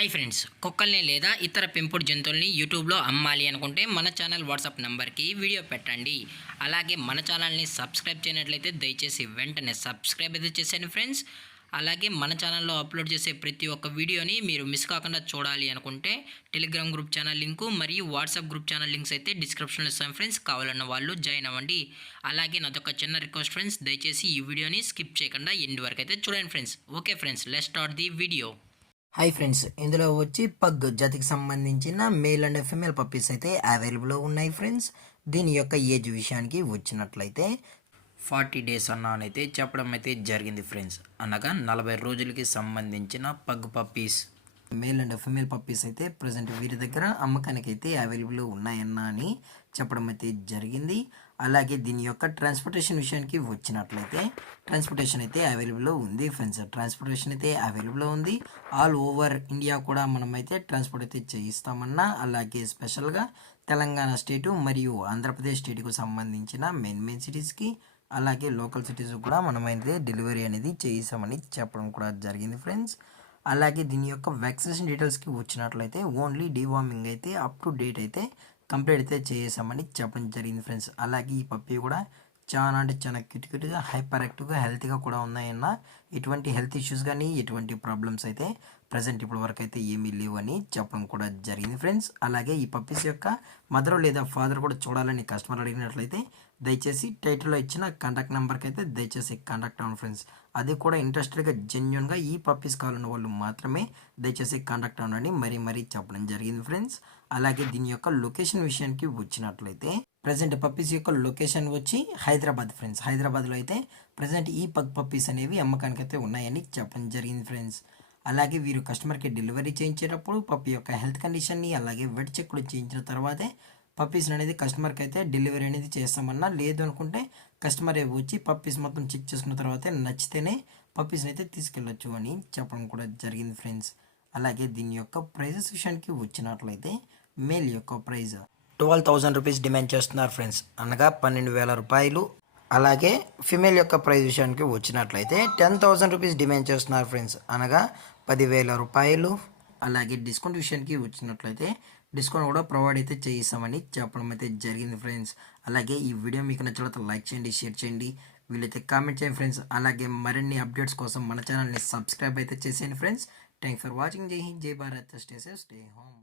Hi friends, కుక్కల్ని లేదా ఇతర పెంపుడు జంతువుల్ని యూట్యూబ్లో అమ్మాలి అనుకుంటే మన ఛానల్ వాట్సాప్ నెంబర్కి వీడియో పెట్టండి. అలాగే మన ఛానల్ని సబ్స్క్రైబ్ చేయనట్లయితే దయచేసి వెంటనే సబ్స్క్రైబ్ అయితే చేసేయండి ఫ్రెండ్స్. అలాగే మన ఛానల్లో అప్లోడ్ చేసే ప్రతి ఒక్క వీడియోని మీరు మిస్ కాకుండా చూడాలి అనుకుంటే టెలిగ్రామ్ గ్రూప్ ఛానల్ లింకు మరియు వాట్సాప్ గ్రూప్ ఛానల్ లింక్స్ అయితే డిస్క్రిప్షన్లో ఇస్తాను ఫ్రెండ్స్. కావాలన్న వాళ్ళు జాయిన్ అవ్వండి. అలాగే నాదొక చిన్న రిక్వెస్ట్ ఫ్రెండ్స్, దయచేసి ఈ వీడియోని స్కిప్ చేయకుండా ఎండ్ వరకు అయితే చూడండి friends. Okay friends, let's start the video. Hi friends, ఇందులో వచ్చి పగ్ జాతికి సంబంధించిన మేల్ అండ్ ఫిమేల్ పప్పీస్ అయితే అవైలబుల్లో ఉన్నాయి ఫ్రెండ్స్. దీని యొక్క ఏజ్ విషయానికి వచ్చినట్లయితే 40 days అన్నానైతే చెప్పడం అయితే జరిగింది ఫ్రెండ్స్. అనగా 40 రోజులకి సంబంధించిన pug puppies, male and female puppies అయితే ప్రజెంట్ వీరి దగ్గర అమ్మకానికి అయితే అవైలబుల్ ఉన్నాయన్నా అని చెప్పడం అయితే జరిగింది. అలాగే దీని యొక్క ట్రాన్స్పోర్టేషన్ విషయానికి వచ్చినట్లయితే ట్రాన్స్పోర్టేషన్ అయితే అవైలబుల్లో ఉంది ఫ్రెండ్స్. ట్రాన్స్పోర్టేషన్ అయితే అవైలబుల్లో ఉంది. ఆల్ ఓవర్ ఇండియా కూడా మనమైతే ట్రాన్స్పోర్ట్ అయితే చేయిస్తామన్నా. అలాగే స్పెషల్గా తెలంగాణ స్టేటు మరియు ఆంధ్రప్రదేశ్ స్టేట్కు సంబంధించిన మెయిన్ సిటీస్కి అలాగే లోకల్ సిటీస్ కూడా మనమైతే డెలివరీ అనేది చేయిస్తామని చెప్పడం కూడా జరిగింది ఫ్రెండ్స్. అలాగే దీని యొక్క వ్యాక్సినేషన్ డీటెయిల్స్కి వచ్చినట్లయితే ఓన్లీ డీవార్మింగ్ అయితే అప్ టు డేట్ అయితే కంప్లీట్ అయితే చేసామని చెప్పడం జరిగింది ఫ్రెండ్స్. అలాగే ఈ పప్పీ కూడా చాలా అంటే చాలా క్యూట్గా హైపర్ యాక్టివ్గా హెల్తీగా కూడా ఉన్నాయన్న. ఎటువంటి హెల్త్ ఇష్యూస్ కానీ ఎటువంటి ప్రాబ్లమ్స్ అయితే ప్రజెంట్ ఇప్పటి వరకు అయితే ఏమీ లేవు అని చెప్పడం కూడా జరిగింది ఫ్రెండ్స్. అలాగే ఈ పప్పీస్ యొక్క మదర్ లేదా ఫాదర్ కూడా చూడాలని కస్టమర్ అడిగినట్లయితే దయచేసి టైటిల్లో ఇచ్చిన కాంటాక్ట్ నెంబర్కి అయితే దయచేసి కాంటాక్ట్ అవ్వండి ఫ్రెండ్స్. అది కూడా ఇంట్రెస్టెడ్గా జెన్యున్గా ఈ పప్పీస్ కావాలన్న వాళ్ళు మాత్రమే దయచేసి కాంటాక్ట్ అవ్వండి మరీ చెప్పడం జరిగింది ఫ్రెండ్స్. అలాగే దీని యొక్క లొకేషన్ విషయానికి వచ్చినట్లయితే ప్రజెంట్ పప్పీస్ యొక్క లొకేషన్ వచ్చి హైదరాబాద్ ఫ్రెండ్స్. హైదరాబాద్లో అయితే ప్రజెంట్ ఈ పగ్ పప్పీస్ అనేవి అమ్మకానికి అయితే ఉన్నాయని చెప్పడం జరిగింది ఫ్రెండ్స్. అలాగే వీరు కస్టమర్కి డెలివరీ చేయించేటప్పుడు పప్పీ యొక్క హెల్త్ కండిషన్ని అలాగే వెట్ చెక్లు చేయించిన తర్వాతే పప్పీస్ అనేది కస్టమర్కి అయితే డెలివరీ అనేది చేస్తామన్నా. లేదు అనుకుంటే కస్టమర్ వచ్చి పప్పీస్ మొత్తం చెక్ చేసుకున్న తర్వాత నచ్చితేనే పప్పీస్ని అయితే తీసుకెళ్ళొచ్చు అని చెప్పడం కూడా జరిగింది ఫ్రెండ్స్. అలాగే దీని యొక్క ప్రైజెస్ విషయానికి వచ్చినట్లయితే మేల్ యొక్క ప్రైజ్ 12,000 రూపీస్ డిమాండ్ చేస్తున్నారు ఫ్రెండ్స్, అనగా 12,000 రూపాయలు. అలాగే ఫిమేల్ యొక్క ప్రైజ్ విషయానికి వచ్చినట్లయితే 10,000 రూపీస్ డిమాండ్ చేస్తున్నారు ఫ్రెండ్స్, అనగా 10,000 రూపాయలు. అలాగే డిస్కౌంట్ విషయానికి వచ్చినట్లయితే డిస్కౌంట్ కూడా ప్రొవైడ్ అయితే చేయిస్తామని చెప్పడం అయితే జరిగింది ఫ్రెండ్స్. అలాగే ఈ వీడియో మీకు నచ్చినట్లయితే లైక్ చేయండి, షేర్ చేయండి, వీలైతే కామెంట్ చేయండి ఫ్రెండ్స్. అలాగే మరిన్ని అప్డేట్స్ కోసం మన ఛానల్ని సబ్స్క్రైబ్ అయితే చేసేయండి ఫ్రెండ్స్. Thanks for watching. జై హింద్, జై Bharat, stay safe, stay home.